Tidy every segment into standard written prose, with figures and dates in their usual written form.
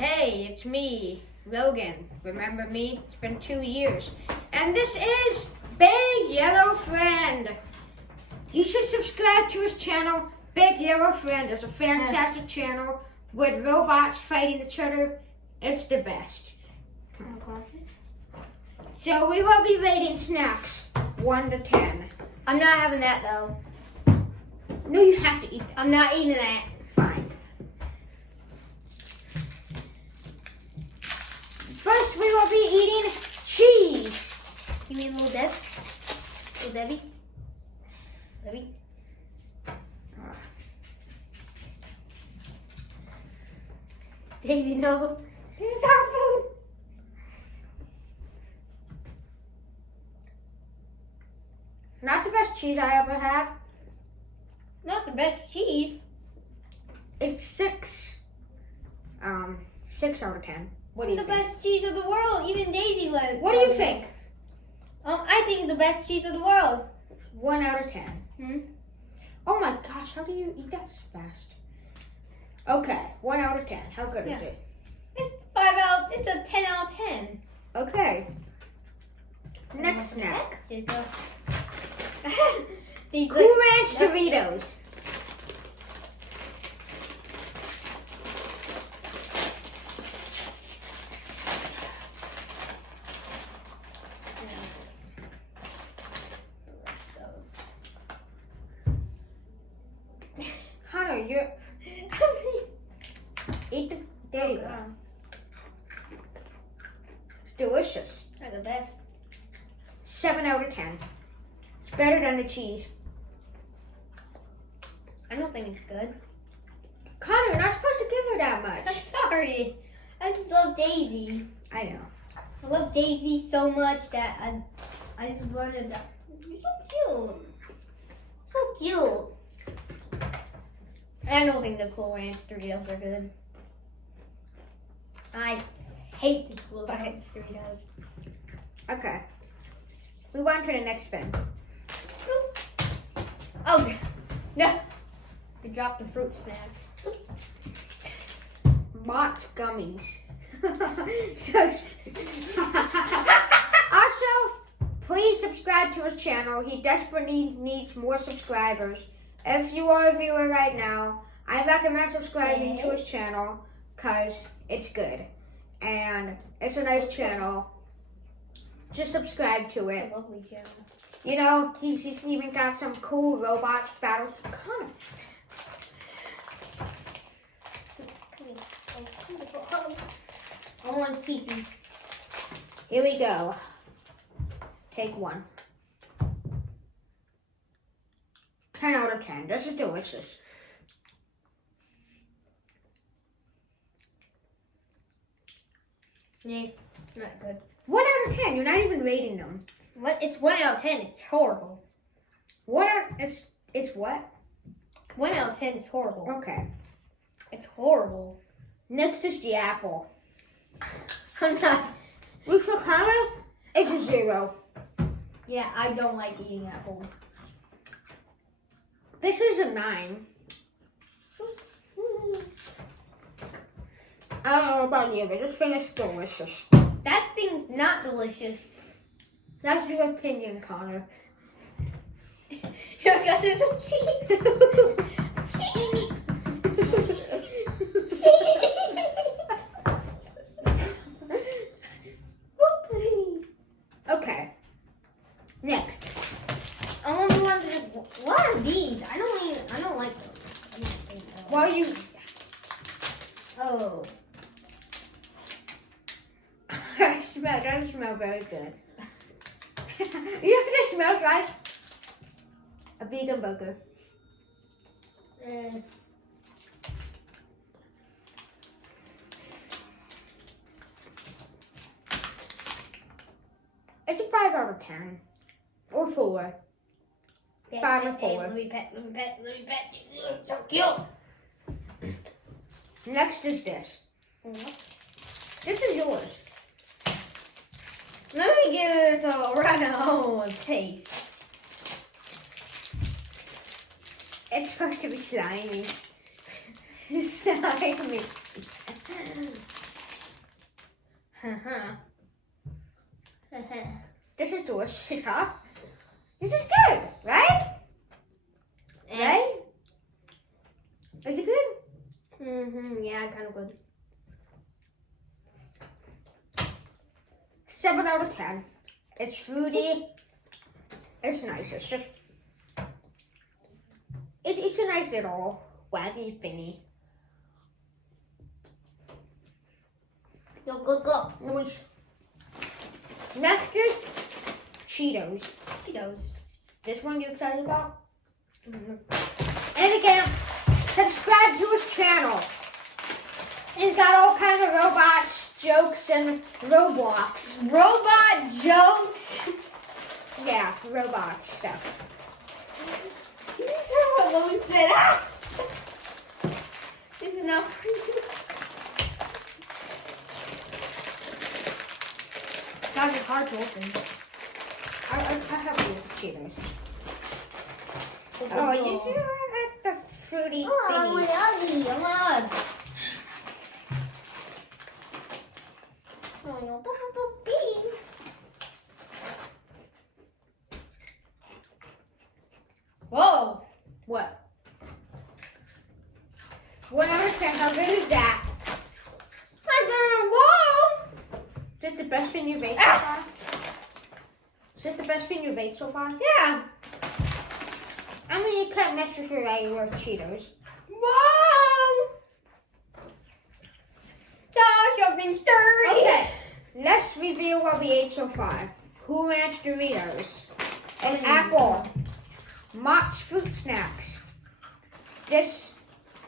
Hey, it's me, Logan. Remember me? It's been 2 years. And this is Big Yellow Friend. You should subscribe to his channel, Big Yellow Friend. It's a fantastic channel with robots fighting each other. It's the best. So we will be rating snacks 1 to 10. I'm not having that though. No, you have to eat them. I'm not eating that. Fine. First, we will be eating cheese. You mean little Deb? Little Debbie? Debbie? Daisy, no. This is our food. Not the best cheese I ever had. Not the best cheese. It's 6. 6 out of 10. What do you The think? best cheese of the world. Even Daisy likes. What do you think? I think it's the best cheese of the world. 1 out of 10. Hmm? Oh my gosh, how do you eat that so fast? Okay, 1 out of 10. How good Yeah. is it? It's a 10 out of 10. Okay. Next snack. There you go. These Cool Ranch Doritos. Connor, you're... Eat the... There you go. Delicious. They're the best. 7 out of 10. It's better than the cheese. I don't think it's good. Connor, you're not supposed to give her that I'm much. sorry. I just love Daisy. I know. I love Daisy so much that I just wanted to. You're so cute. So cute. I don't think the Cool Ranch Doritos are good. I hate the Cool Ranch Doritos. Okay. Move on to the next spin. Oh, no. You dropped the fruit snacks. Mott's gummies. So, also, please subscribe to his channel. He desperately needs more subscribers. If you are a viewer right now, I recommend subscribing to his channel because it's good. And it's a nice channel. Just subscribe to it. It's a lovely channel. You know, he's even got some cool robots battles. Connor. I want TC. Here we go. Take 1. 10 out of 10. This is delicious. Yeah, not good. 1 out of 10. You're not even rating them. What? It's 1 out of 10. It's horrible. It's what? 1 out of 10. It's horrible. Okay. It's horrible. Next is the apple. I'm not. We for Connor, it's a 0. Yeah, I don't like eating apples. This is a 9. I don't know about you, but this thing is delicious. That thing's not delicious. That's your opinion, Connor. Because it's a cheese. Cheese. Okay. Next. I want to want to. What are these? I don't like them. I don't think so. While you... Oh. That doesn't smell very good. You know what it smells like? A vegan burger. It's a 5 out of 10. Or 4. 5 or 4. Let me pet. You're so cute. Next is this. This is yours. Let me give this a right home taste. It's supposed to be slimy. Slimy. This is delicious, huh? This is good, right? Right? Is it good? Yeah, kind of good. 7 out of 10. It's fruity. It's nice. It's just. It's a nice little waggy thingy. Go. Nice. Next is Cheetos. Cheetos. This one you excited about? And again, subscribe to his channel. He's got all kinds of robots, jokes, and Roblox. Robot jokes. Yeah, robot stuff. You just heard what Logan said. Ah! This is not. Guys, it's hard to open. I have these Cheetos. Oh, Oh, you do have the fruity Oh, thingy. yummy. Oh, no. Whoa. What? 1 out of 10, how good is that? Whoa. Is this the best thing you've ate so far? Is this the best thing you've ate so far? Yeah. I mean, you can't mess with your regular Cheetos. Whoa. Gosh, I've been sturdy. Okay, let's review what we ate so far. Cool Ranch Doritos, an apple, Mott's Fruit Snacks, this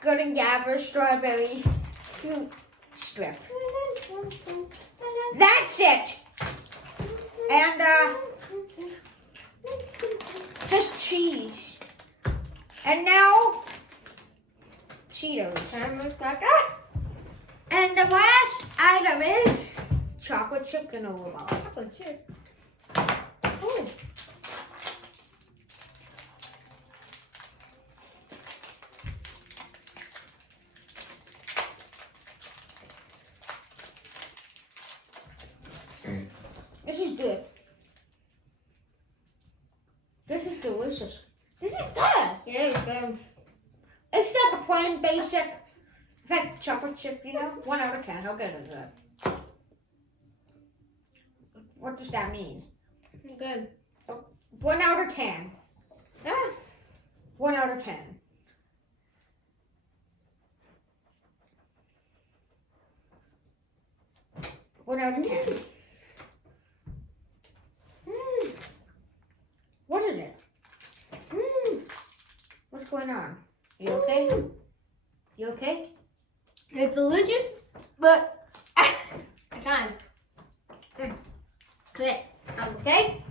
Good and Gabber Strawberry Fruit Strip. That's it! And, just cheese. And now, Cheetos. And the last item is chocolate chip granola bar. Chocolate chip. Ooh. This is good. This is delicious. This is good. Yeah, it's good. It's like a plain basic, like chocolate chip, you know? 1 out of 10. How good is it? What does that mean? Good. 1 out of 10. Ah, 1 out of 10. One out of 10. What is it? What's going on? You okay? You okay? It's delicious, but I can't. Okay. I'm okay.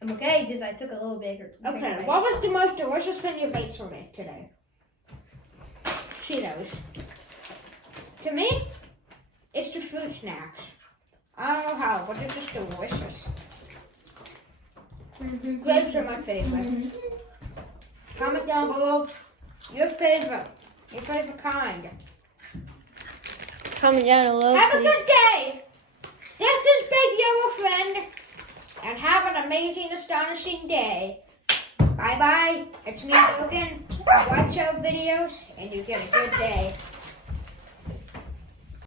I'm okay, just I took a little bigger. Okay, what was the most delicious thing you've ate today? Cheetos. To me, it's the fruit snacks. I don't know how, but it's just delicious. Grapes are my favorite. Comment down below your favorite kind. Comment down below. Have a good day. This is Big Yellow Friend, and have an amazing, astonishing day. Bye bye. It's me, Logan. Watch our videos, and you get a good day.